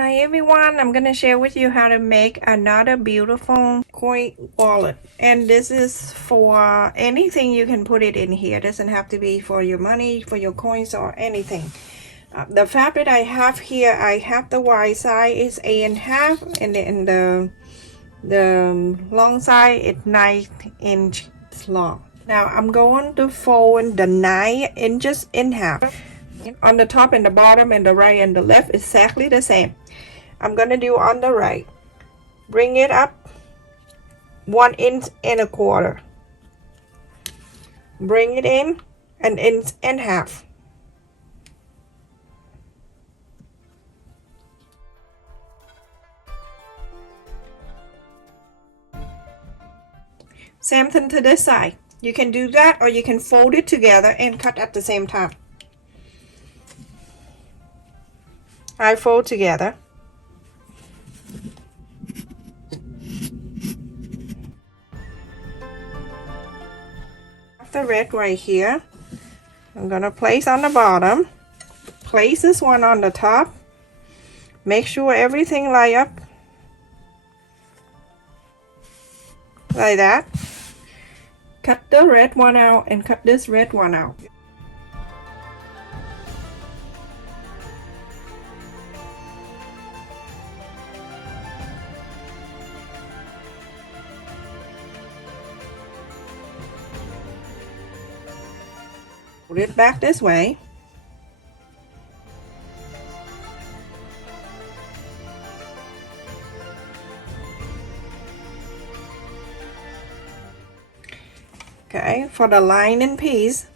Hi everyone, I'm gonna share with you how to make another beautiful coin wallet, and this is for anything. You can put it in here. It doesn't have to be for your money, for your coins, or anything. The fabric I have here, I have the wide side is 8.5, and then the long side is 9 inches long. Now I'm going to fold the 9 inches in half. On the top and the bottom and the right and the left exactly the same. I'm gonna do on the right. Bring it up 1 inch and a quarter. Bring it in 1 inch and a half. Same thing to this side. You can do that, or you can fold it together and cut at the same time. I fold together. The red right here, I'm gonna place on the bottom. Place this one on the top. Make sure everything line up like that. Cut the red one out and cut this red one out. Put it back this way. Okay, for the lining piece,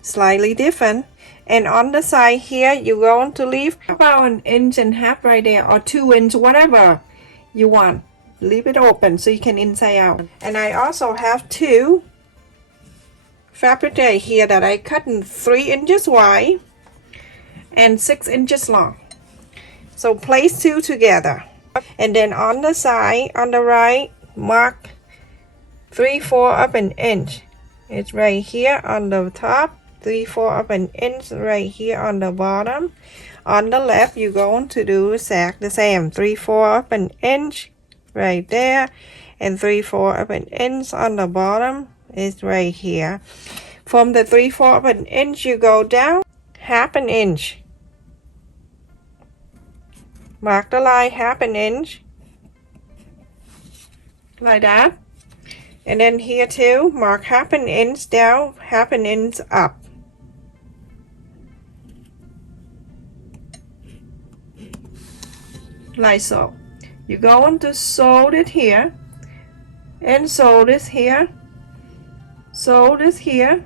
slightly different. And on the side here, you're going to leave about 1.5 inches right there, or 2 inches, whatever you want. Leave it open so you can inside out. And I also have two fabric right here that I cut in 3 inches wide and 6 inches long. So place two together, and then on the side on the right, mark 3/4 of an inch. It's right here on the top, 3/4 of an inch right here on the bottom. On the left, you're going to do exactly the same, 3/4 of an inch right there, and 3/4 of an inch on the bottom is right here. From the 3/4 of an inch, you go down 1/2 inch. Mark the line 1/2 inch like that, and then here too, mark 1/2 inch down, 1/2 inch up. Like so. You're going to sew it here, and sew this here, sew this here,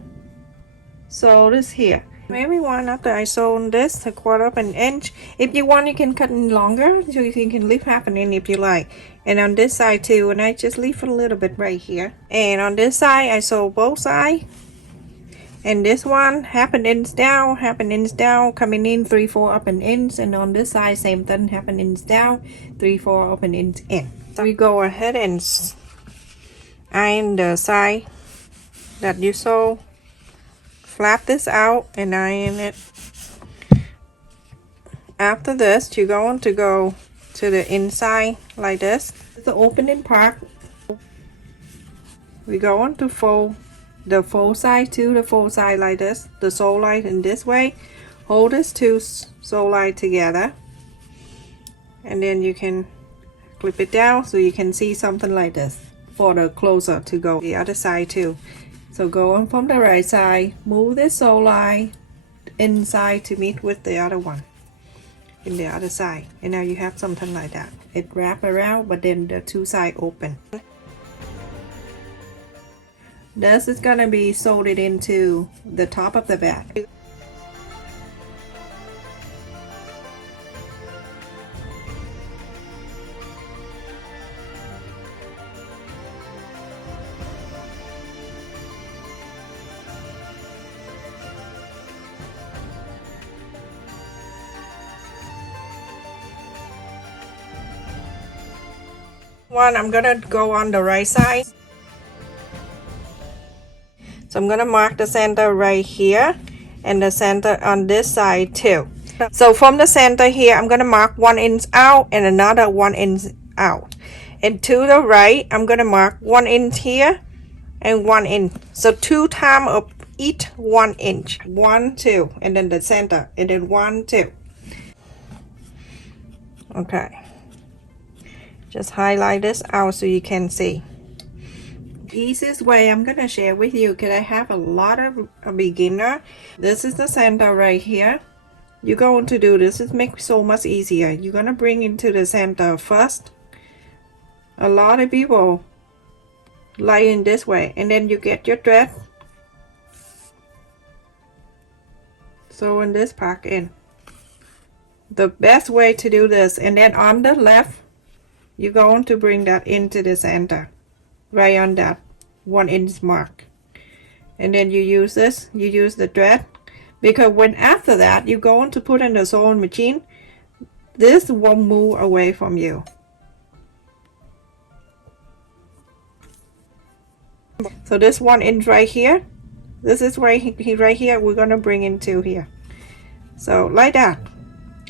sew this here. Everyone, after I sew this 1/4 of an inch, if you want, you can cut it longer, so you can leave 1/2 inch if you like. And on this side too, and I just leave a little bit right here. And on this side, I sew both sides. And this one, 1/2 inch down, 1/2 inch down, coming in 3/4 of an inch. And on this side, same thing, 1/2 inch down, 3/4 of an inch in. So we go ahead and iron the side that you sew. Flap this out and iron it. After this, you're going to go to the inside like this. The opening part, we're going to fold the fold side to the fold side like this, the sew line in this way. Hold this two sew line together, and then you can clip it down so you can see something like this for the closer to go the other side too. So going from the right side, move this sew line inside to meet with the other one in the other side, and now you have something like that. It wrap around, but then the two sides open. This is gonna be sewed into the top of the bag. I'm gonna go on the right side. So I'm gonna mark the center right here and the center on this side too. So from the center here, I'm gonna mark 1 inch out and another 1 inch out. And to the right, I'm gonna mark 1 inch here and 1 inch. So 2 times of each 1 inch. 1, 2, and then the center, and then 1, 2. Okay. Just highlight this out so you can see. Easiest way I'm gonna share with you, because I have a lot of a beginner. This is the center right here. You're going to do this. It makes it so much easier. You're gonna bring into the center first. A lot of people lie in this way, and then you get your thread. So in this part in. The best way to do this, and then on the left, you're going to bring that into the center, right on that 1 inch mark. And then you use this, you use the thread, because when after that you're going to put in the sewing machine, this won't move away from you. So this 1 inch right here, this is right here, we're gonna bring into here. So like that.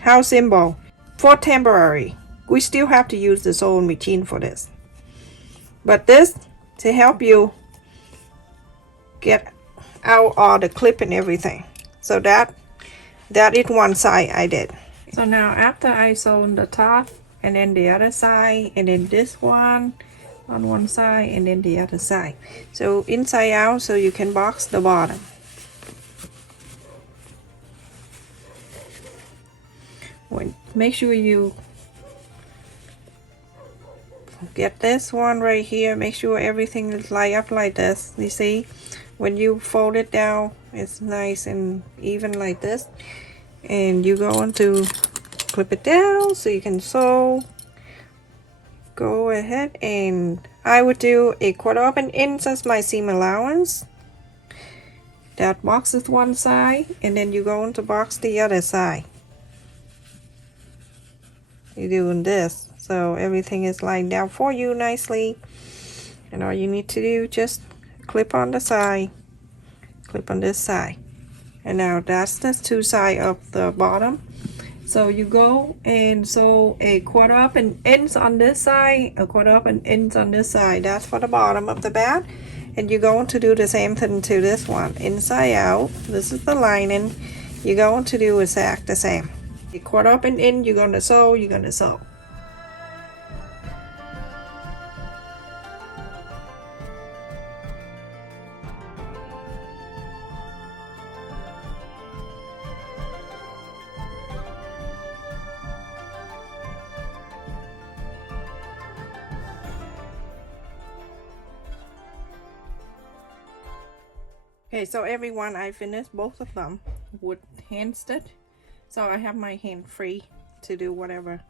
How simple. For temporary, we still have to use the sewing machine for this, but this to help you get out all the clip and everything. So that is one side I did. So now after I sewn the top, and then the other side, and then this one on one side, and then the other side, so inside out, so you can box the bottom. Make sure you get this one right here. Make sure everything is lined up like this. You see, when you fold it down, it's nice and even like this, and you're going to clip it down so you can sew. Go ahead, and I would do a 1/4 of an inch as my seam allowance. That boxes one side, and then you're going to box the other side. You're doing this, so everything is lined down for you nicely, and all you need to do, just clip on the side, clip on this side, and now that's the 2 sides of the bottom. So you go and sew a 1/4 of an inch on this side, a 1/4 of an inch on this side. That's for the bottom of the bag, and you're going to do the same thing to this one, inside out. This is the lining. You're going to do exact the same. A 1/4 of an inch, you're gonna sew, you're gonna sew. Okay, so everyone, I finished both of them with hand stitch. So I have my hand free to do whatever.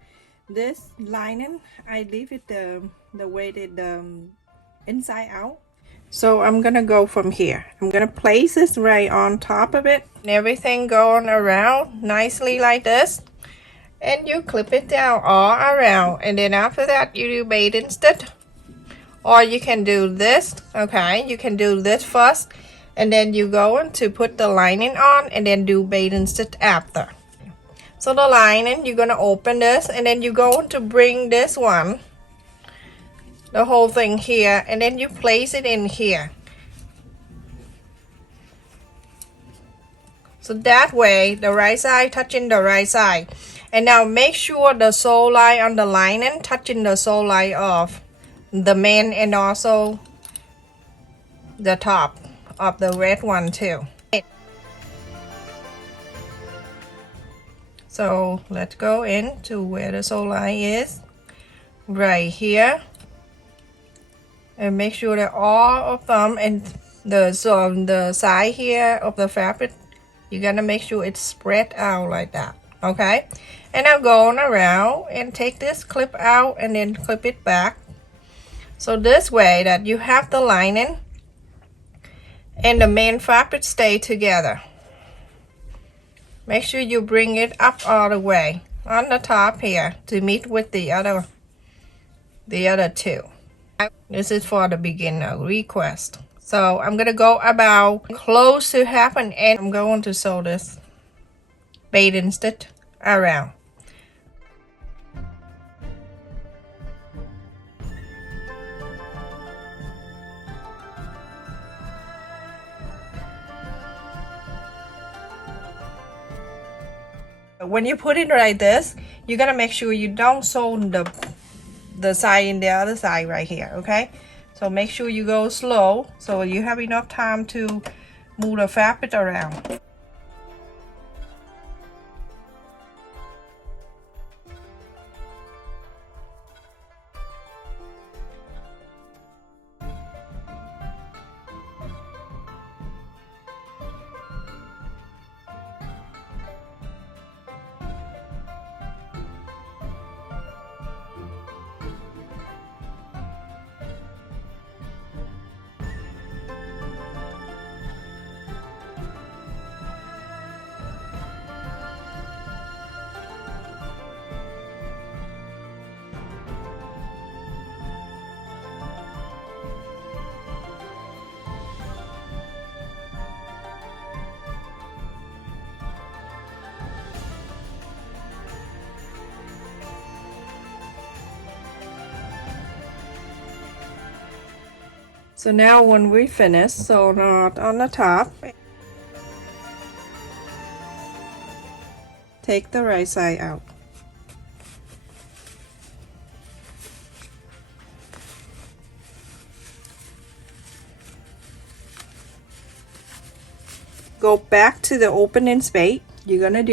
This lining, I leave it the way that inside out. So I'm gonna go from here. I'm gonna place this right on top of it, and everything going around nicely like this. And you clip it down all around, and then after that you do bathing stitch, or you can do this. Okay, you can do this first, and then you go to put the lining on, and then do bathing stitch after. So the lining, you're gonna open this, and then you're going to bring this one, the whole thing here, and then you place it in here. So that way the right side touching the right side. And now make sure the sew line on the lining touching the sew line of the main, and also the top of the red one too. So let's go into where the sew line is, right here, and make sure that all of them and the side here of the fabric, you're gonna make sure it's spread out like that. Okay, and I'm going around and take this clip out and then clip it back, so this way that you have the lining and the main fabric stay together. Make sure you bring it up all the way on the top here to meet with the other two. This is for the beginner request. So I'm gonna go about close to half an inch. I'm going to sew this bait and stitch around. When you put it like this, you gotta make sure you don't sew the side in the other side right here, okay? So make sure you go slow so you have enough time to move the fabric around. So now when we finish, sew knot on the top. Take the right side out. Go back to the opening space. You're gonna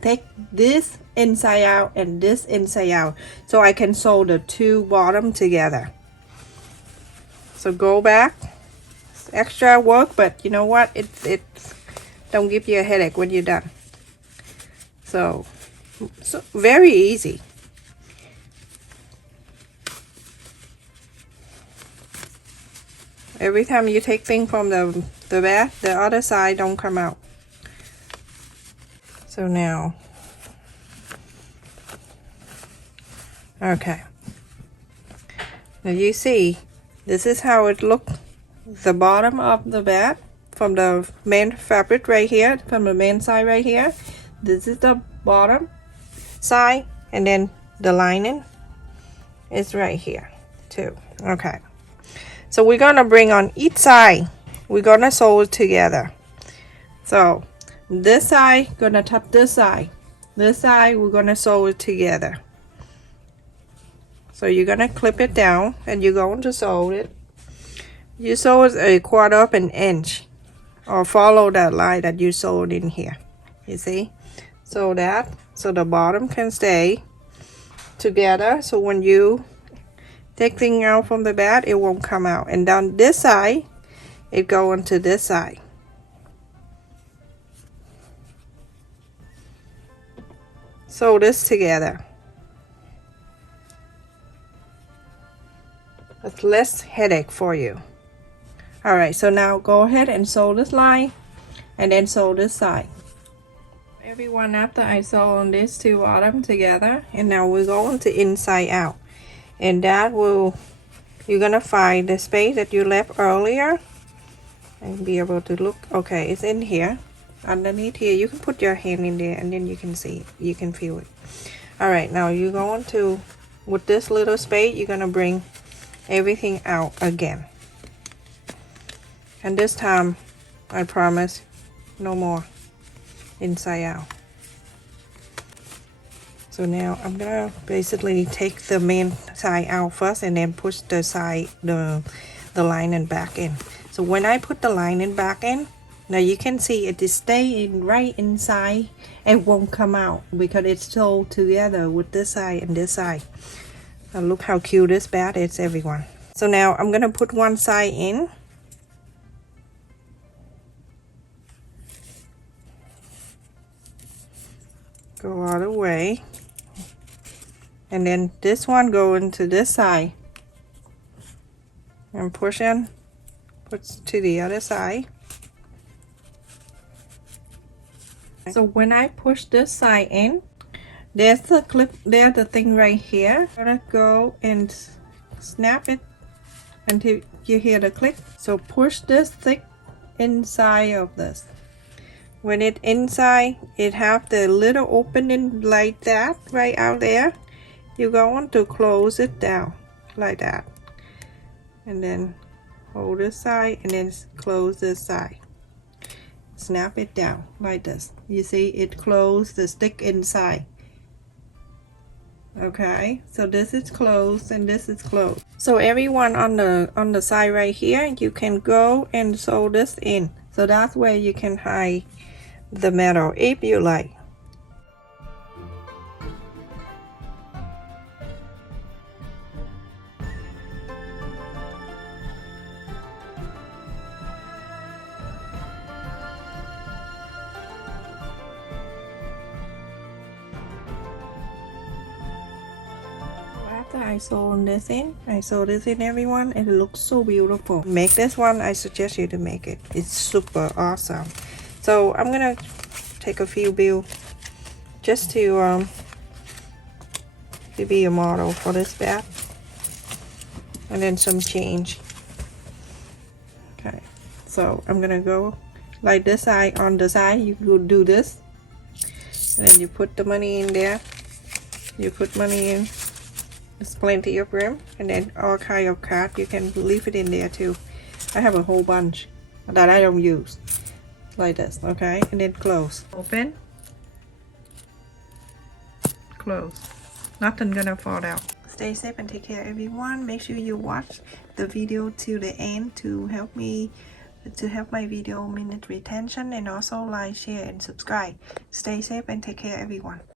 take this inside out and this inside out so I can sew the two bottom together. So go back. It's extra work, but you know what? It don't give you a headache when you're done. So very easy. Every time you take thing from the back, the other side don't come out. So now, okay. Now you see, this is how it look. The bottom of the bag from the main fabric right here, from the main side right here. This is the bottom side, and then the lining is right here too. Okay. So we're gonna bring on each side. We're gonna sew it together. So this side gonna touch this side. This side we're gonna sew it together. So you're gonna clip it down and you're going to sew it. You sew it a quarter of an inch, or follow that line that you sewed in here. You see? So the bottom can stay together. So when you take thing out from the back, it won't come out. And down this side, it go into this side. Sew this together. It's less headache for you. All right, so now go ahead and sew this line and then sew this side. Everyone, after I sew on these two bottom together, and now we're going to inside out, and that will, you're gonna find the space that you left earlier and be able to look. Okay, it's in here underneath here. You can put your hand in there and then you can see it, you can feel it. All right, now you're going to, with this little space, you're gonna bring everything out again, and this time I promise no more inside out. So now I'm gonna basically take the main side out first and then push the side, the lining back in. So when I put the lining back in, now you can see it is staying right inside and won't come out because it's sewed together with this side and this side. Look how cute this bat is, everyone. So now I'm gonna put one side in. Go all the way. And then this one go into this side. And push in, puts to the other side. So when I push this side in, there's the clip, there's the thing right here. I'm gonna go and snap it until you hear the click. So push this thick inside of this. when it inside, it have the little opening like that right out there. You're going to close it down like that, and then hold this side and then close this side. Snap it down like this. You see it closed the stick inside. Okay, so this is closed and this is closed. So everyone on the side right here, you can go and sew this in. So that's where you can hide the metal if you like. After I sew this in, everyone, and it looks so beautiful. Make this one, I suggest you to make it. It's super awesome. So I'm gonna take a few bills just to be a model for this bag, and then some change. Okay, so I'm gonna go like this side. On the side you could do this, and then you put the money in there. You put money in. There's plenty of room, and then all kind of cards, you can leave it in there too. I have a whole bunch that I don't use, like this. Okay, and then close, open, close. Nothing gonna fall out. Stay safe and take care, everyone. Make sure you watch the video to the end to help my video minute retention, and also like, share, and subscribe. Stay safe and take care, everyone.